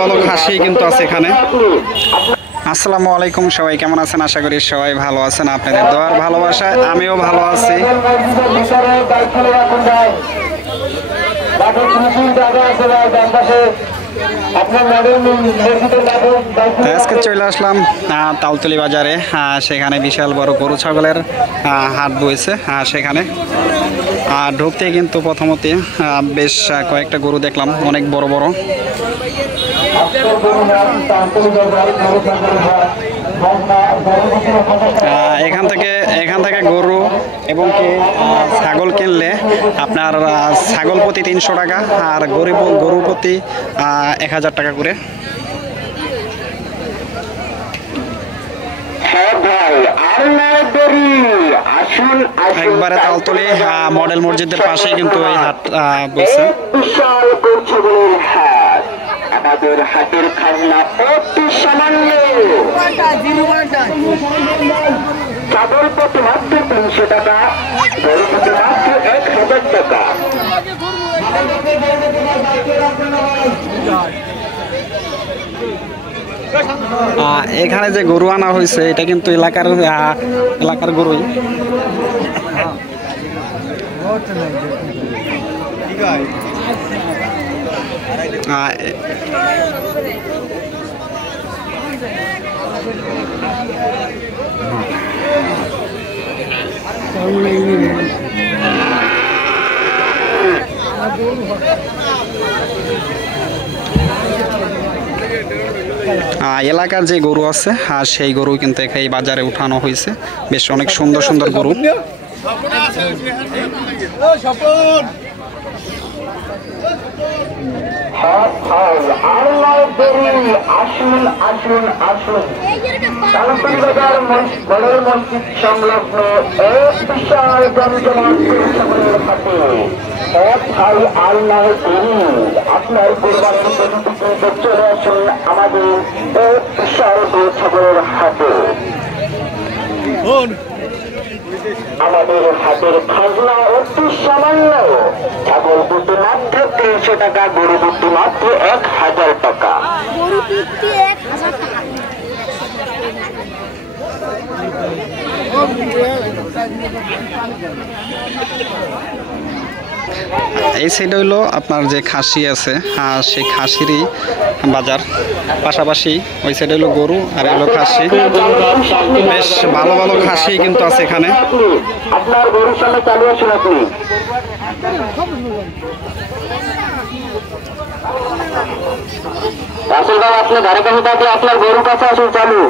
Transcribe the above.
ভালো খাসি কিন্তু আছে এখানে। আসসালামু আলাইকুম, সবাই কেমন আছেন? আশা করি সবাই ভালো আছেন। আপনাদের দোয়ার ভালোবাসায় আমিও ভালো আছি। আজকে চলে আসলাম তালতলি বাজারে। সেখানে বিশাল বড় গরু ছাগলের হাট বইছে। সেখানে ঢুকতে কিন্তু প্রথমতে বেশ কয়েকটা গরু দেখলাম, অনেক বড় বড়। এখান থেকে গরু এবং কি ছাগল কিনলে আপনার ছাগল প্রতি 300 টাকা আর গরু প্রতি 1000 টাকা করে। একবারে তালতলি মডেল মসজিদের পাশেই কিন্তু এই হাট বসে। আমাদের হাটের খাজনা অতি সামান্য, ছাগল প্রতি মাত্র 300 টাকা, গরু প্রতি মাত্র 1000 টাকা। এখানে যে গরু আনা হয়েছে এটা কিন্তু এলাকার গরুই। এলাকার যে গরু আছে সেই গরু কিন্তু এই বাজারে উঠানো হয়েছে। বেশ অনেক সুন্দর সুন্দর গরু। আসুন আসুন আসুন, তালতলি বাজার মডেল মসজিদ সংলগ্ন এক বিশাল জমজমাট হাটে আপনার কোরবানির প্রতিদিন চলে আসুন আমাদের এক বিশাল গরু ছাগলের হাটে। আমাদের হাতের খাজনা অতি সামান্য, ছাগল প্রতি মাত্র 300 টাকা, গরু প্রতি মাত্র 1000 টাকা। এই সাইড হইলো আপনার যে খাসি আছে সেই খাসিরই বাজার, পাশাপাশি ওই সাইড হইলো গরু আর হইলো খাসি। বেশ ভালো ভালো খাসি কিন্তু আছে এখানে। আপনার গরুর সামনে চালু আছেন আপনি, রাসেল ভাই আপনি ধারে কাছে থাকলে আপনার গরুর কাছে আসুন চালু।